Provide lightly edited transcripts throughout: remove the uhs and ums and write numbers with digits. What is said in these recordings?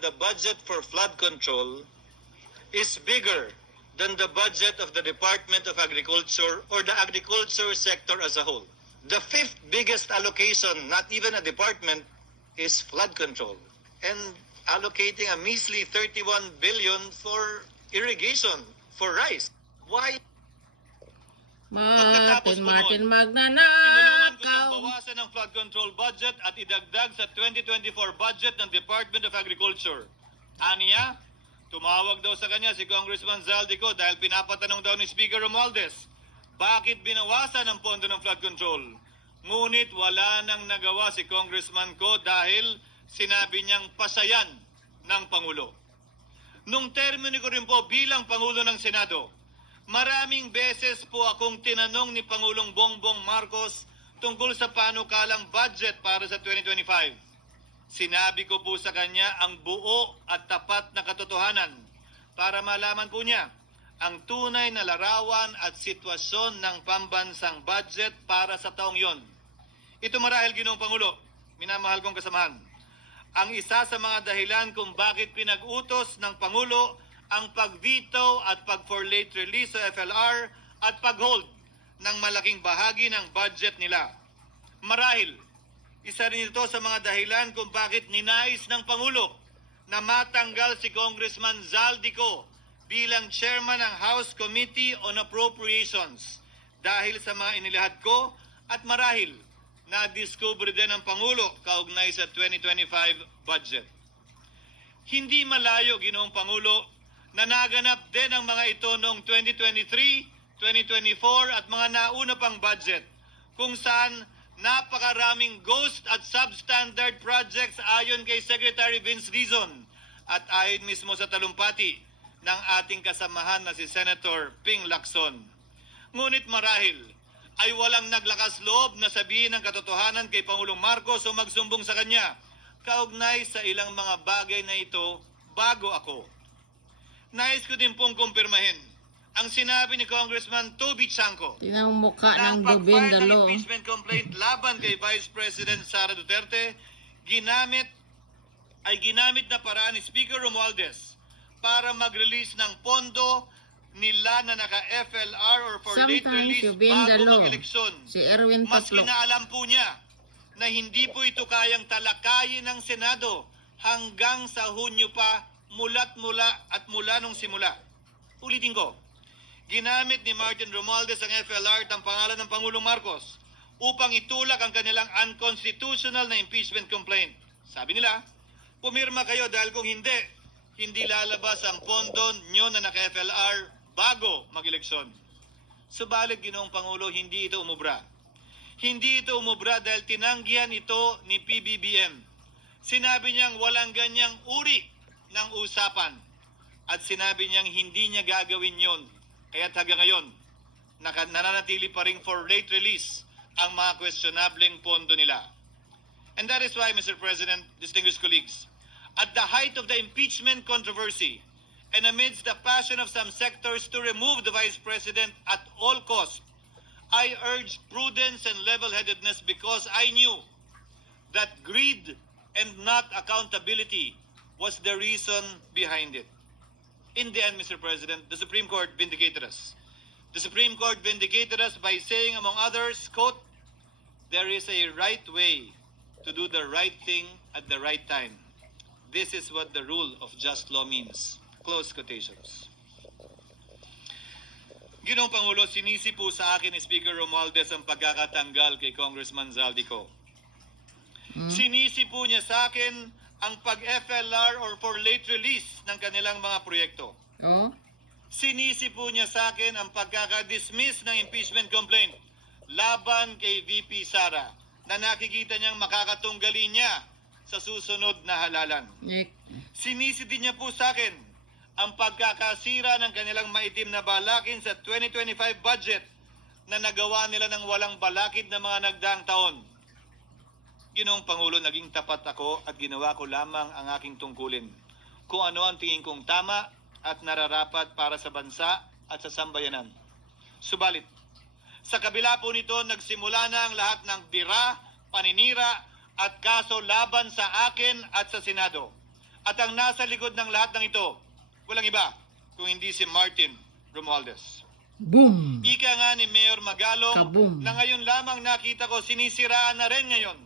The budget for flood control is bigger than the budget of the Department of Agriculture or the agriculture sector as a whole. The fifth biggest allocation, not even a department, is flood control. And allocating a measly 31 billion for irrigation, for rice. Why? Martin Tinulungan ko siyang magnanakaw. bawasan ang flood control budget at idagdag sa 2024 budget ng Department of Agriculture. Aniya, tumawag daw sa kanya si Congressman Zaldico dahil pinapatanong daw ni Speaker Romualdez, bakit binawasan ang pondo ng flood control? Ngunit wala nang nagawa si Congressman ko dahil sinabi niyang pasayan ng Pangulo. Nung termino ko rin po bilang Pangulo ng Senado, maraming beses po akong tinanong ni Pangulong Bongbong Marcos tungkol sa panukalang budget para sa 2025. Sinabi ko po sa kanya ang buo at tapat na katotohanan para malaman po niya ang tunay na larawan at sitwasyon ng pambansang budget para sa taong yon. Ito marahil, Ginoong Pangulo, minamahal kong kasamahan, ang isa sa mga dahilan kung bakit pinag-utos ng Pangulo ang pag-veto at pag-for late release sa FLR at pag-hold ng malaking bahagi ng budget nila. Marahil, isa rin ito sa mga dahilan kung bakit ninais ng Pangulo na matanggal si Congressman Zaldico bilang chairman ng House Committee on Appropriations dahil sa mga inilahad ko at marahil na-discover din ng Pangulo kaugnay sa 2025 budget. Hindi malayo, Ginoong Pangulo, na naganap din ang mga ito noong 2023, 2024 at mga nauna pang budget kung saan napakaraming ghost at substandard projects ayon kay Secretary Vince Dizon at ayon mismo sa talumpati ng ating kasamahan na si Senator Ping Lacson. Ngunit marahil ay walang naglakas loob na sabihin ang katotohanan kay Pangulong Marcos o magsumbong sa kanya kaugnay sa ilang mga bagay na ito bago ako. Nais ko din pong kumpirmahin ang sinabi ni Congressman Toby Chanco Tinang mukha na ang ng pag-file ng gobendalo. impeachment complaint laban kay Vice President Sara Duterte ginamit na paraan ni Speaker Romualdez para mag-release ng pondo nila na naka-FLR or for late Sometimes release you bago bend the law. mag-eleksyon. Si Erwin Maski Patlok. na alam po niya na hindi po ito kayang talakayin ng Senado hanggang sa Hunyo pa mula nung simula. Ulitin ko, ginamit ni Martin Romualdez ang FLR at ang pangalan ng Pangulong Marcos upang itulak ang kanilang unconstitutional na impeachment complaint. Sabi nila, pumirma kayo dahil kung hindi lalabas ang pondo nyo na naka-FLR bago mag-eleksyon. Subalit, Ginoong Pangulo, hindi ito umubra. Hindi ito umubra dahil tinanggihan ito ni PBBM. Sinabi niyang walang ganyang uri ng usapan at sinabi niyang hindi niya gagawin yon. Kaya't hanggang ngayon, nananatili pa rin for late release ang mga questionableng pondo nila. And that is why, Mr. President, distinguished colleagues, at the height of the impeachment controversy and amidst the passion of some sectors to remove the Vice President at all costs, I urged prudence and level-headedness because I knew that greed and not accountability was the reason behind it. In the end, Mr. President, the Supreme Court vindicated us. The Supreme Court vindicated us by saying, among others, quote, "There is a right way to do the right thing at the right time. This is what the rule of just law means." Close quotations. Ginoong Pangulo, sinisi po sa akin ni Speaker Romualdez ang pagkakatanggal kay Congressman Zaldico. Sinisi po niya sa akin ang pag-FLR or for late release ng kanilang mga proyekto. Oh? Sinisi po niya sa akin ang pagkakadismiss ng impeachment complaint laban kay VP Sara na nakikita niyang makakatunggali niya sa susunod na halalan. Sinisi din niya po sa akin ang pagkakasira ng kanilang maitim na balakin sa 2025 budget na nagawa nila ng walang balakid na mga nagdaang taon. Ginoong Pangulo, naging tapat ako at ginawa ko lamang ang aking tungkulin. Kung ano ang tingin kong tama at nararapat para sa bansa at sa sambayanan. Subalit, sa kabila po nito, nagsimula na ang lahat ng bira, paninira at kaso laban sa akin at sa Senado. At ang nasa likod ng lahat ng ito, walang iba kung hindi si Martin Romualdez. Boom! Ika nga ni Mayor Magalong Kaboom. na ngayon lamang nakita ko sinisiraan na rin ngayon.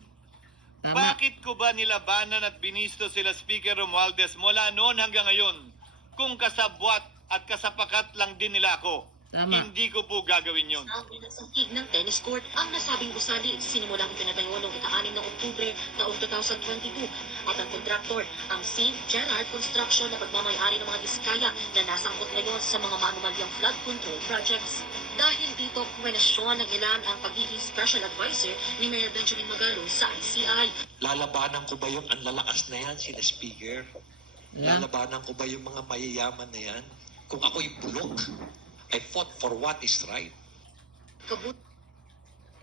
Tama. Bakit ko ba nilabanan at binisto sila Speaker Romualdez mula noon hanggang ngayon kung kasabwat at kasapakat lang din nila ako? Tama. Hindi ko po gagawin yon. Ang pinasangkig ng tennis court ang nasabing gusali sinimulang pinatayo noong ika-6 ng Oktubre taong 2022 at ang kontraktor ang St. Gerard Construction na pagmamayari ng mga diskaya na nasangkot ngayon sa mga maanumalyang flood control projects. Dahil dito, kwenasyon ng ilan ang pagiging special advisor ni Mayor Benjamin Magalong sa ICI. Lalabanan ko ba yung ang lalakas na yan, sila speaker? Ayan. Lalabanan ko ba yung mga mayayaman na yan? Kung ako'y bulok, I fought for what is right. Kabut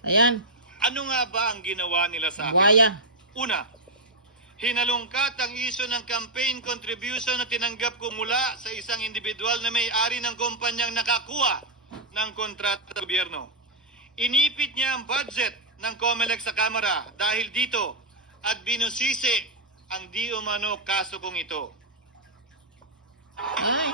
Ayan. Ano nga ba ang ginawa nila sa akin? Buhaya. Una, hinalungkat ang isyo ng campaign contribution na tinanggap ko mula sa isang individual na may-ari ng kumpanyang nakakuha ng kontrata sa gobyerno. Inipit niya ang budget ng COMELEC sa Kamara dahil dito at binusisi ang di umano kaso kong ito. Ay.